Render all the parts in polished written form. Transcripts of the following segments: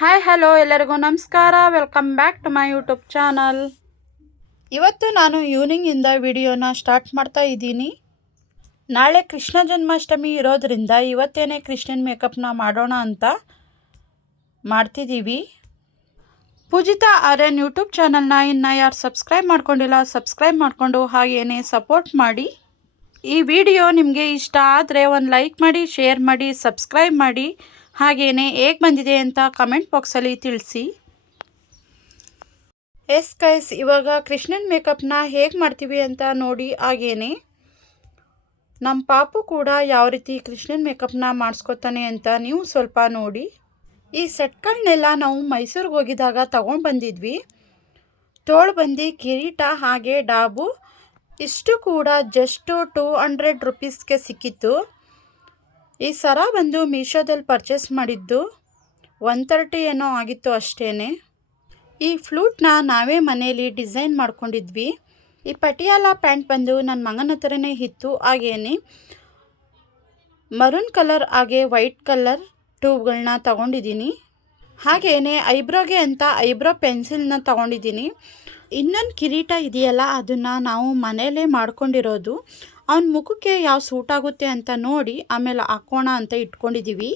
Hi hello ಎಲ್ಲರಿಗೂ ನಮಸ್ಕಾರ. Welcome back to my YouTube channel. ಇವತ್ತು ನಾನು ಈವ್ನಿಂಗಿಂದ ವಿಡಿಯೋನ ಸ್ಟಾರ್ಟ್ ಮಾಡ್ತಾ ಇದ್ದೀನಿ. ನಾಳೆ ಕೃಷ್ಣ ಜನ್ಮಾಷ್ಟಮಿ ಇರೋದ್ರಿಂದ ಇವತ್ತೇನೆ ಕೃಷ್ಣನ ಮೇಕಪ್ನ ಮಾಡೋಣ ಅಂತ ಮಾಡ್ತಿದ್ದೀವಿ. ಪೂಜಿತಾ ಆರ್ಯನ್ ಯೂಟ್ಯೂಬ್ ಚಾನಲ್ನ ಇನ್ನು ಯಾರು ಸಬ್ಸ್ಕ್ರೈಬ್ ಮಾಡ್ಕೊಂಡಿಲ್ಲ ಸಬ್ಸ್ಕ್ರೈಬ್ ಮಾಡಿಕೊಂಡು ಹಾಗೇನೆ ಸಪೋರ್ಟ್ ಮಾಡಿ. ಈ ವಿಡಿಯೋ ನಿಮಗೆ ಇಷ್ಟ ಆದರೆ ಒಂದು ಲೈಕ್ ಮಾಡಿ, ಶೇರ್ ಮಾಡಿ, ಸಬ್ಸ್ಕ್ರೈಬ್ ಮಾಡಿ. ಹಾಗೆಯೇ ಹೇಗೆ ಬಂದಿದೆ ಅಂತ ಕಮೆಂಟ್ ಬಾಕ್ಸಲ್ಲಿ ತಿಳಿಸಿ. ಎಸ್ ಗೈಸ್, ಇವಾಗ ಕೃಷ್ಣನ ಮೇಕಪ್ನ ಹೇಗೆ ಮಾಡ್ತೀವಿ ಅಂತ ನೋಡಿ. ಹಾಗೇನೆ ನಮ್ಮ ಪಾಪು ಕೂಡ ಯಾವ ರೀತಿ ಕೃಷ್ಣನ ಮೇಕಪ್ನ ಮಾಡಿಸ್ಕೊತಾನೆ ಅಂತ ನೀವು ಸ್ವಲ್ಪ ನೋಡಿ. ಈ ಸೆಟ್ಗಳನ್ನೆಲ್ಲ ನಾವು ಮೈಸೂರಿಗೆ ಹೋಗಿದಾಗ ತಗೊಂಡು ಬಂದಿದ್ವಿ. ತೋಳ್ಬಂದಿ, ಕಿರೀಟ ಹಾಗೆ ಡಾಬು ಇಷ್ಟು ಕೂಡ ಜಸ್ಟು 200 ರುಪೀಸ್ಗೆ ಸಿಕ್ಕಿತ್ತು. ಈ ಸರ ಬಂದು ಮೀಶೋದಲ್ಲಿ ಪರ್ಚೇಸ್ ಮಾಡಿದ್ದು 130 ಏನೋ ಆಗಿತ್ತು ಅಷ್ಟೇ. ಈ ಫ್ಲೂಟ್ನ ನಾವೇ ಮನೆಯಲ್ಲಿ ಡಿಸೈನ್ ಮಾಡ್ಕೊಂಡಿದ್ವಿ. ಈ ಪಟಿಯಾಲ ಪ್ಯಾಂಟ್ ಬಂದು ನನ್ನ ಮಗನ ಹತ್ರನೇ ಇತ್ತು. ಹಾಗೇನೆ ಮರೂನ್ ಕಲರ್ ಹಾಗೆ ವೈಟ್ ಕಲರ್ ಟ್ಯೂಬ್ಗಳನ್ನ ತಗೊಂಡಿದ್ದೀನಿ. ಹಾಗೆಯೇ ಐಬ್ರೋಗೆ ಅಂತ ಐಬ್ರೋ ಪೆನ್ಸಿಲ್ನ ತಗೊಂಡಿದ್ದೀನಿ. ಇನ್ನೊಂದು ಕಿರೀಟ ಇದೆಯಲ್ಲ, ಅದನ್ನು ನಾವು ಮನೆಯಲ್ಲೇ ಮಾಡ್ಕೊಂಡಿರೋದು. ಅವನ ಮುಖಕ್ಕೆ ಯಾವ ಸೂಟ್ ಆಗುತ್ತೆ ಅಂತ ನೋಡಿ ಆಮೇಲೆ ಹಾಕೋಣ ಅಂತ ಇಟ್ಕೊಂಡಿದ್ದೀವಿ.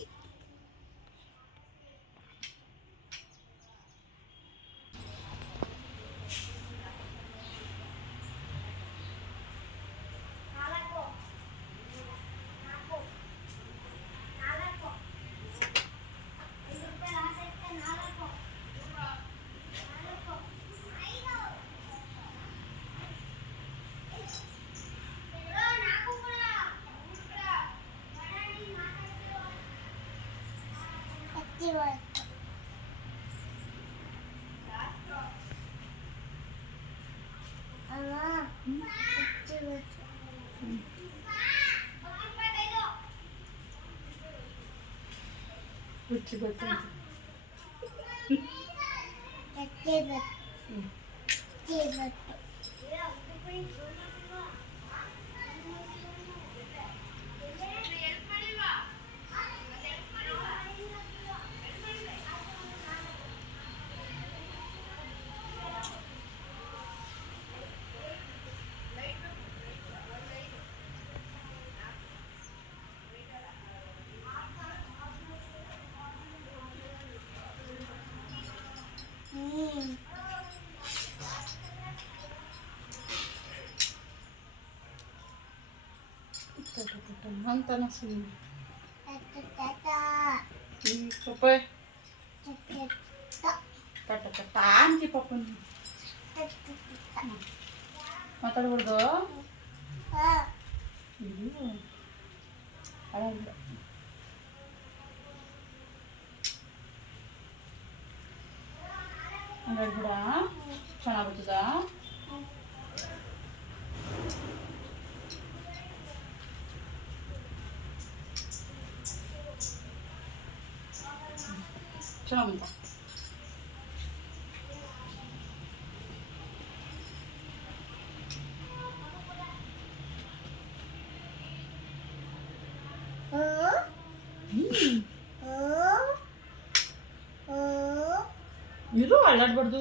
ಅಂತಾನೆ ಸುಮ್ಮನೆ ಪಪ್ಪಾಯ ಕಟ್ಟ ಅಂತಿ ಪಪ್ಪನ ಮಾತಾಡ್ಬಿಡ್ದು. ಹಂಗಾಗಿ ಬಿಡ ಚೆನ್ನಾಗ್ಬಿಡ್ತದ. ಚೆನ್ನಾಗಿ ಇದು ಅಳ್ಳಾಡ್ಬಾರ್ದು.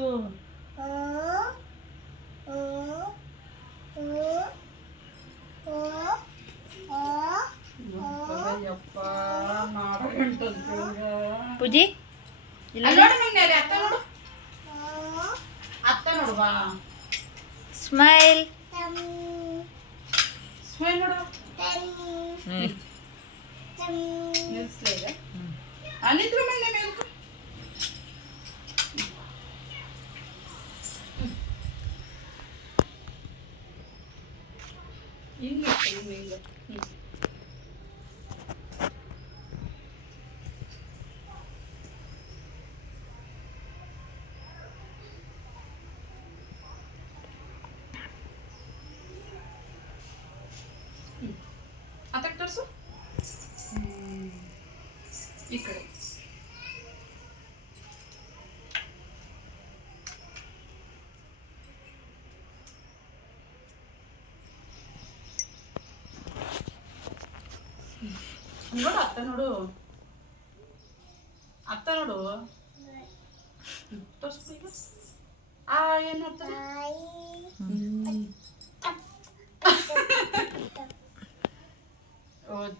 ಪೂಜಿ ಅತ್ತ ನೋಡುವ ಸ್ಮೈಲ್ ಸ್ಮೈಲ್ ನೋಡು. ಅಲ್ಲಿದ್ರು ಮೇಲೆ ಮೇಲ್ಕು ಹಿಂಗೆ ಹಿಂಗೆ ತರ್ಸು ಈ ಕಡೆ. ನೋಡು ಅತ್ತ ನೋಡು, ಅತ್ತ ನೋಡು. ತೋರಿಸ್ಬೇಕು ಈಗ. ಏನು ನೋಡ್ತಾರೆ?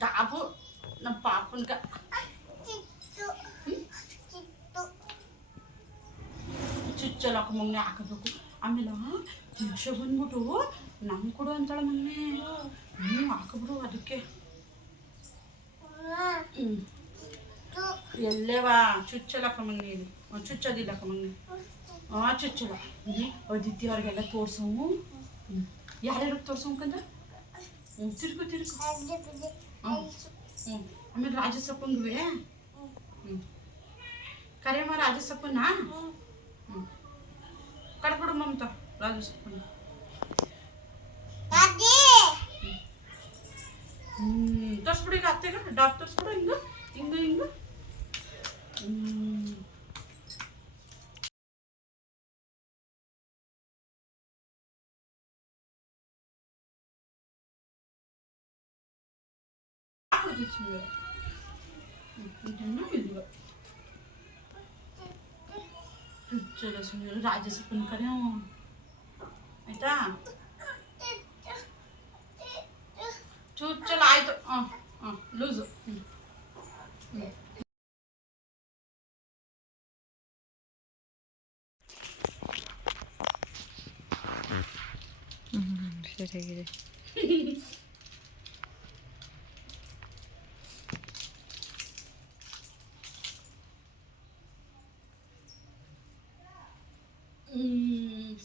ಟಾಪು ನಮ್ಮ ಪಾಪನ್ಗ ಚುಚ್ಚಲ್ಲ ಮಮ್ಮಿ ಹಾಕಬೇಕು. ಆಮೇಲೆ ದಿವಸ ಬಂದ್ಬಿಟ್ಟು ನಮ್ಗೆ ಕೊಡು ಅಂತಾಳೆ ಮಮ್ಮಿ. ಹಾಕಬಿಡು ಅದಕ್ಕೆ. ಎಲ್ಲೇವಾ ಚುಚ್ಚಲ್ಲ ಕಮ್ಮಂಗೆ ಇಲ್ಲಿ ಚುಚ್ಚೋದಿಲ್ಲ ಕಮ್ಮಂಗೆ. ಚುಚ್ಚಲ್ಲ. ಅದಿತಿ ಅವ್ರಿಗೆಲ್ಲ ತೋರ್ಸವು. ಯಾರ್ಯಾರು ತೋರ್ಸೋಕಂದ ತಿರ್ಗು ತಿರ್ಗು. ಆಮೇಲೆ ರಾಜಸಪ್ಪಂಗುವೆ. ಕರೆಯಮ್ಮ ರಾಜಸಪ್ಪನ. ಕಡ್ಬಿಡು ಮಮತಾ ರಾಜಸಪ್ಪನ. ತೋರಿಸ್ಬಿಡು ಈಗ ಅತ್ತೆಗ. ಡಾಕ್ಟರ್ ತೋರಿಸ್ಬಿಡು ಹಿಂಗ ಹಿಂಗ ಹಿಂಗ. ಚುಚ್ಚಲ ಸುಮ್ಮನೆ ರಾಜಸಪ್ಪನ ಕರೆ ಆಯ್ತಾ. ಚುಚ್ಚಲ ಆಯ್ತು. ಲೂಸು. ಸರಿಯಾಗಿದೆ.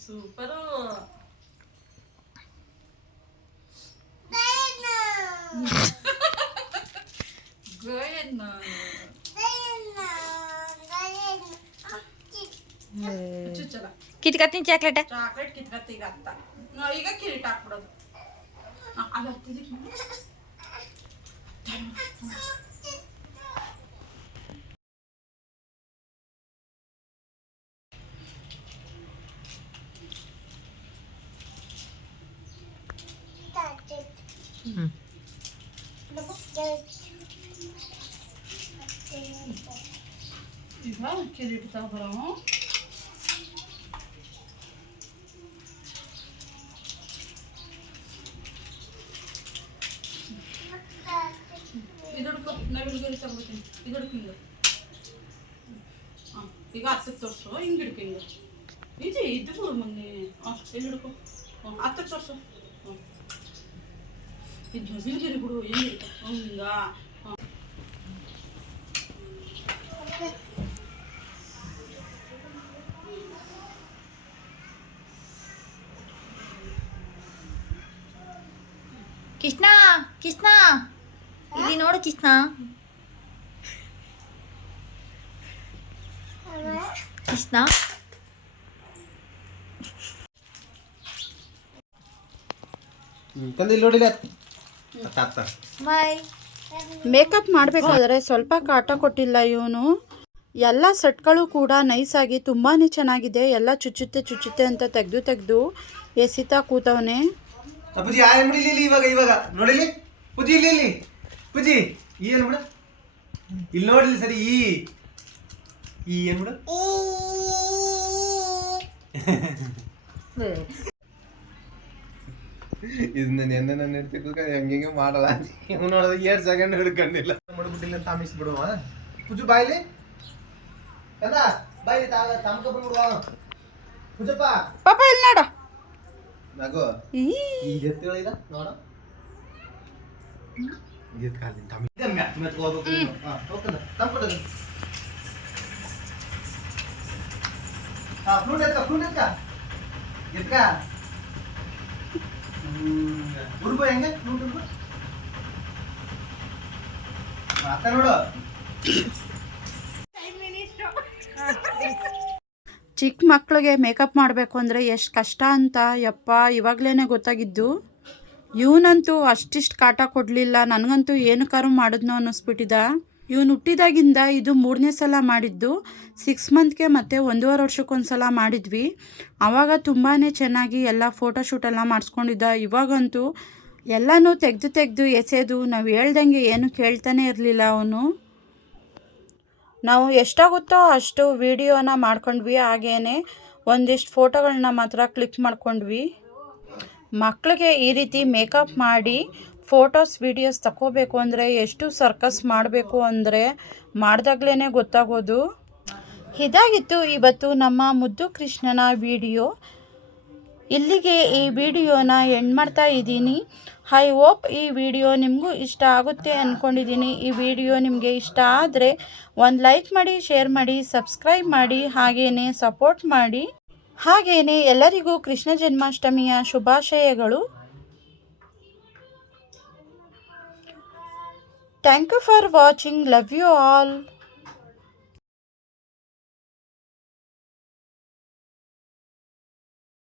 ಸೂಪರು. ಕಿತ್ಕತ್ತೀನಿ ಚಾಕ್ಲೇಟ್. ಚಾಕ್ಲೇಟ್ ಕಿತ್ಕತ್ತಿ ಈಗ ಅತ್ತ. ಈಗ ಕಿರೀಟ ಹಾಕ್ಬಿಡೋದು. ಆಗತ್ತಿದೆ. ಈಗ ಕಿರೀಟ ತಗೊಬರೋ. ಇದಡ್ಕೊ ನವಿಲುಗರಿ ತಗೋತೀನಿ. ಇದಡ್ಕು ಹಿಂಗ. ಈಗ ಹತ್ತಕ್ಕೆ ತೋರಿಸು. ಹಿಂಗೆ ಹಿಡ್ಕೊ ಹಿಂಗ. ಇದು ಇದು ಬಿಡು ಮೊನ್ನೆ. ಎಲ್ಲಿ ಹಿಡ್ಕೊ. ಹತ್ತಕ್ಕೆ ತೋರಿಸು. ಇದು ನವಿಲುಗರಿ ಬಿಡು. ಹೆಂಗೆ ಹಿಡ್ಕೊ ಹಿಂಗ. ಕೃಷ್ಣ ಕೃಷ್ಣ ಇಲ್ಲಿ ನೋಡು ಕೃಷ್ಣ. ಕೃಷ್ಣ ಮೇಕಪ್ ಮಾಡಬೇಕಾದ್ರೆ ಸ್ವಲ್ಪ ಕಾಟ ಕೊಟ್ಟಿಲ್ಲ ಇವನು. ಎಲ್ಲ ಸೆಟ್ಗಳು ಕೂಡ ನೈಸಾಗಿ ತುಂಬಾ ಚೆನ್ನಾಗಿದೆ. ಎಲ್ಲ ಚುಚ್ಚುತ್ತೆ ಅಂತ ತೆಗೆದು ಎಸಿತಾ ಕೂತವನೇ. ಪೂಜಿ ಆ ನೋಡಿಲಿ ಇವಾಗ ಇವಾಗ ನೋಡಿಲಿ ಪೂಜಿ ಇಲ್ಲಿ ಪೂಜಿ ಈ ಏನು ಬಿಡ ಇಲ್ಲಿ ನೋಡಿಲಿ ಸರಿ ಈ ಏನು ಬಿಡ ಇದನ್ನ ನೆನ್ನೆ ನಾನು ಇರ್ತಿದ್ದ ಹೆಂಗೆ ಮಾಡಲ್ಲ ನೋಡೋದು 2 ಸೆಕೆಂಡ್ ಹಿಡ್ಕೊಂಡಿಲ್ಲ ಮಾಡ್ಬಿಟ್ಟಿಲ್ಲ ಅಂತ ಆಮಿಸ್ಬಿಡುವ. ಪೂಜು ಬಾಯ್ಲಿ ಅಲ್ಲ ಬಾಯ್ಲಿ ತಮ್ಕ ಬಂದ್ಬಿಡುವ. ಪೂಜಪ್ಪ ಪಾಪ ಇಲ್ಲಿ ನೋಡ. ನಗೋ ಈ ಎತ್ತುಗಳಿಲ್ಲ ನೋಡ. ಇದು ಕಾಲಿನ ತಮ್ಮ ಇದೆ ಮ್ಯಾಟ್ ಹೋಗ್ಬೇಕು. ಹೋಗ್ತದ ತಂಪಡ. ಫ್ರೂಟ್ ಎತ್ಕ ಎತ್ಕ. ಉರ್ಬ ಹೆಂಗೆ ಫ್ರೂಟ್ ಉರ್ಬ ಮಾತ ನೋಡು. ಚಿಕ್ಕ ಮಕ್ಕಳಿಗೆ ಮೇಕಪ್ ಮಾಡಬೇಕು ಅಂದರೆ ಎಷ್ಟು ಕಷ್ಟ ಅಂತ ಯಪ್ಪ ಇವಾಗಲೇ ಗೊತ್ತಾಗಿದ್ದು. ಇವನಂತೂ ಅಷ್ಟಿಷ್ಟು ಕಾಟ ಕೊಡಲಿಲ್ಲ. ನನಗಂತೂ ಏನಕ್ಕಾರು ಮಾಡಿದ್ನೋ ಅನ್ನಿಸ್ಬಿಟ್ಟಿದ. ಇವನು ಹುಟ್ಟಿದಾಗಿಂದ ಇದು 3ನೇ ಸಲ ಮಾಡಿದ್ದು. 6 ಮಂತ್ಗೆ ಮತ್ತು 1.5 ವರ್ಷಕ್ಕೊಂದು ಸಲ ಮಾಡಿದ್ವಿ. ಆವಾಗ ತುಂಬಾ ಚೆನ್ನಾಗಿ ಎಲ್ಲ ಫೋಟೋಶೂಟೆಲ್ಲ ಮಾಡಿಸ್ಕೊಂಡಿದ್ದ. ಇವಾಗಂತೂ ಎಲ್ಲನೂ ತೆಗೆದು ಎಸೆದು ನಾವು ಹೇಳ್ದಂಗೆ ಏನು ಕೇಳ್ತಾನೆ ಇರಲಿಲ್ಲ ಅವನು. ನಾವು ಎಷ್ಟಾಗುತ್ತೋ ಅಷ್ಟು ವಿಡಿಯೋನ ಮಾಡ್ಕೊಂಡ್ವಿ. ಹಾಗೇ ಒಂದಿಷ್ಟು ಫೋಟೋಗಳನ್ನ ಮಾತ್ರ ಕ್ಲಿಕ್ ಮಾಡ್ಕೊಂಡ್ವಿ. ಮಕ್ಕಳಿಗೆ ಈ ರೀತಿ ಮೇಕಪ್ ಮಾಡಿ ಫೋಟೋಸ್ ವಿಡಿಯೋಸ್ ತಗೋಬೇಕು ಅಂದರೆ ಎಷ್ಟು ಸರ್ಕಸ್ ಮಾಡಬೇಕು ಅಂದರೆ ಮಾಡಿದಾಗ್ಲೇ ಗೊತ್ತಾಗೋದು. ಇದಾಗಿತ್ತು ಇವತ್ತು ನಮ್ಮ ಮುದ್ದು ಕೃಷ್ಣನ ವಿಡಿಯೋ. ಇಲ್ಲಿಗೆ ಈ ವಿಡಿಯೋನ ಎಂಡ್ ಮಾಡ್ತಾ ಇದ್ದೀನಿ. ಐ ಹೋಪ್ ಈ ವಿಡಿಯೋ ನಿಮಗೂ ಇಷ್ಟ ಆಗುತ್ತೆ ಅಂದ್ಕೊಂಡಿದ್ದೀನಿ. ಈ ವಿಡಿಯೋ ನಿಮಗೆ ಇಷ್ಟ ಆದರೆ ಒಂದು ಲೈಕ್ ಮಾಡಿ, ಶೇರ್ ಮಾಡಿ, ಸಬ್ಸ್ಕ್ರೈಬ್ ಮಾಡಿ, ಹಾಗೆಯೇ ಸಪೋರ್ಟ್ ಮಾಡಿ. ಹಾಗೆಯೇ ಎಲ್ಲರಿಗೂ ಕೃಷ್ಣ ಜನ್ಮಾಷ್ಟಮಿಯ ಶುಭಾಶಯಗಳು. Thank you for watching. Love you all.